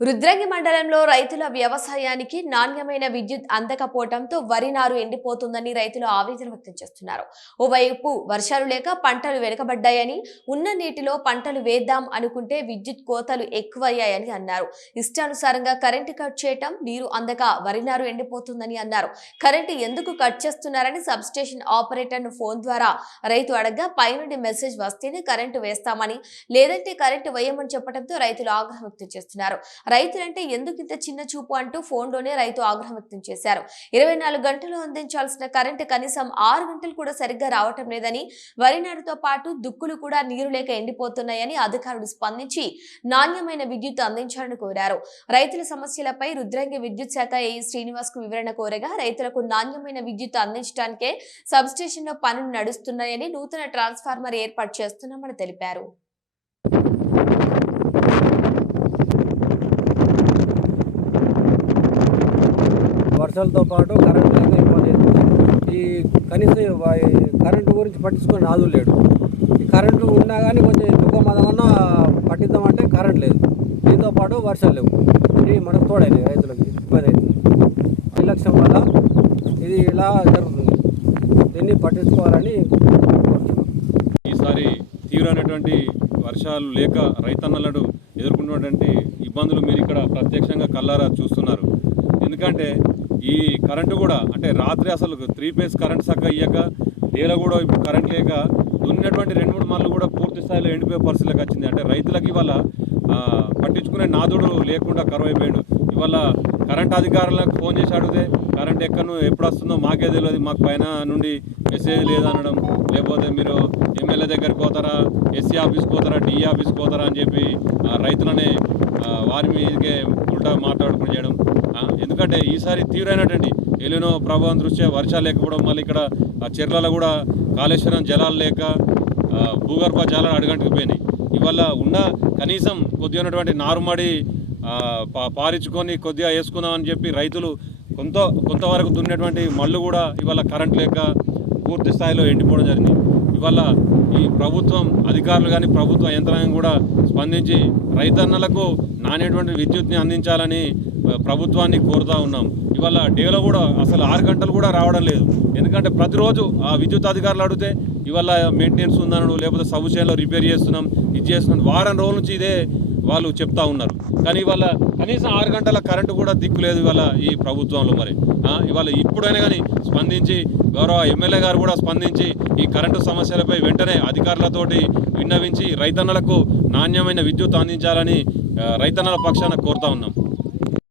రుద్రంగి మండలంలో రైతుల వ్యవసాయానికి నాణ్యమైన విద్యుత్ అందకపోవడంతో వరి నారు ఎండిపోతుందని రైతులు ఆవేదన వ్యక్తం చేస్తున్నారు. ఓవైపు వర్షాలు లేక పంటలు వెనుకబడ్డాయని, ఉన్న నీటిలో పంటలు వేద్దాం అనుకుంటే విద్యుత్ కోతలు ఎక్కువయ్యాయని అన్నారు. ఇష్టానుసారంగా కరెంటు కట్ చేయటం, నీరు అందక వరి నారు ఎండిపోతుందని అన్నారు. కరెంటు ఎందుకు కట్ చేస్తున్నారని సబ్ స్టేషన్ ఆపరేటర్ ను ఫోన్ ద్వారా రైతు అడగ్గా పైనుండి మెసేజ్ వస్తేనే కరెంటు వేస్తామని, లేదంటే కరెంటు వేయమని చెప్పడంతో రైతులు ఆగ్రహం వ్యక్తం చేస్తున్నారు. రైతులంటే ఎందుకు ఇంత చిన్న చూపు అంటూ ఫోన్లోనే రైతు ఆగ్రహం వ్యక్తం చేశారు. 24 గంటలు అందించాల్సిన కరెంటు కనీసం 6 గంటలు కూడా సరిగ్గా రావటం లేదని, వరి నారుతో పాటు దుక్కులు కూడా నీరు లేక ఎండిపోతున్నాయని అధికారులు స్పందించి నాణ్యమైన విద్యుత్ అందించాలని కోరారు. రైతుల సమస్యలపై రుద్రంగి విద్యుత్ శాఖ ఏఈ శ్రీనివాస్ కు వివరణ కోరగా, రైతులకు నాణ్యమైన విద్యుత్ అందించడానికే సబ్ స్టేషన్ లో పనులు నడుస్తున్నాయని, నూతన ట్రాన్స్ఫార్మర్ ఏర్పాటు చేస్తున్నామని తెలిపారు. వర్షాలతో పాటు కరెంట్ లేక ఇబ్బంది అవుతుంది. ఈ కనీసం కరెంటు గురించి పట్టించుకొని నాదు లేడు. ఈ కరెంటు ఉన్నా కానీ కొంచెం దుఃఖమదమన్నా పట్టిద్దామంటే కరెంట్ లేదు. దీంతో పాటు వర్షాలు లేవు. ఇది మనకు తోడైనవి రైతులకి ఇబ్బంది అవుతుంది. నిర్లక్ష్యం వల్ల ఇది ఇలా జరుగుతుంది. దీన్ని పట్టించుకోవాలని కోరుతున్నాం. ఈసారి తీవ్రమైనటువంటి వర్షాలు లేక రైతన్నలను ఎదుర్కొన్నటువంటి ఇబ్బందులు మీరు ఇక్కడ ప్రత్యక్షంగా కళ్ళారా చూస్తున్నారు. ఎందుకంటే ఈ కరెంటు కూడా అంటే రాత్రి అసలు 3 ఫేజ్ కరెంట్ చక్కగా ఇయ్యక, డేలో కూడా ఇప్పుడు కరెంట్ లేక దున్నినటువంటి 2-3 మళ్ళు కూడా పూర్తి స్థాయిలో ఎండిపోయే పరిస్థితిలోకి వచ్చింది. అంటే రైతులకి ఇవాళ పట్టించుకునే నాదుడు లేకుండా కరువు అయిపోయాడు. ఇవాళ కరెంట్ అధికారులకు ఫోన్ చేసి అడిగితే కరెంట్ ఎప్పుడు వస్తుందో మాకే తెలియదు, మాకు పైన నుండి మెసేజ్ లేదనడం, లేకపోతే మీరు ఎమ్మెల్యే దగ్గరికి పోతారా, ఎస్సీ ఆఫీస్కి పోతారా, డిఈ ఆఫీస్కి పోతారా అని చెప్పి రైతులనే వారి మీదకే ఉల్టా మాట్లాడుకుని చేయడం. ఎందుకంటే ఈసారి తీవ్రమైనటువంటి ఎలినో ప్రభావం దృష్ట్యా వర్షాలు లేకపోవడం, మళ్ళీ ఇక్కడ చెర్లలో కూడా కాళేశ్వరం జలాలు లేక భూగర్భ జలాలు అడుగంటుకుపోయినాయి. ఇవాళ ఉన్న కనీసం కొద్దిగా ఉన్నటువంటి నారుమడి పారించుకొని కొద్దిగా వేసుకుందామని చెప్పి రైతులు కొంతవరకు దున్నేటువంటి మళ్ళు కూడా ఇవాళ కరెంట్ లేక పూర్తి స్థాయిలో ఎండిపోవడం జరిగింది. ఇవాళ ఈ ప్రభుత్వం అధికారులు కానీ ప్రభుత్వ యంత్రాంగం కూడా స్పందించి రైతన్నలకు నాణ్యటువంటి విద్యుత్ని అందించాలని ప్రభుత్వాన్ని కోరుతూ ఉన్నాం. ఇవాళ డేలో కూడా అసలు 6 గంటలు కూడా రావడం లేదు. ఎందుకంటే ప్రతిరోజు ఆ విద్యుత్ అధికారులు అడిగితే ఇవాళ మెయింటెనెన్స్ ఉందనడు, లేకపోతే సబ్ స్టేషన్లో రిపేర్ చేస్తున్నాం, ఇది చేస్తున్నాం, వారం రోజుల నుంచి ఇదే వాళ్ళు చెప్తా ఉన్నారు. కానీ ఇవాళ కనీసం 6 గంటల కరెంటు కూడా దిక్కు లేదు ఇవాళ ఈ ప్రభుత్వంలో. మరి ఇవాళ ఇప్పుడైనా కానీ స్పందించి గౌరవ ఎమ్మెల్యే గారు కూడా స్పందించి ఈ కరెంటు సమస్యలపై వెంటనే అధికారులతోటి విన్నవించి రైతన్నలకు నాణ్యమైన విద్యుత్ అందించాలని రైతన్నల పక్షాన కోరుతా ఉన్నాం.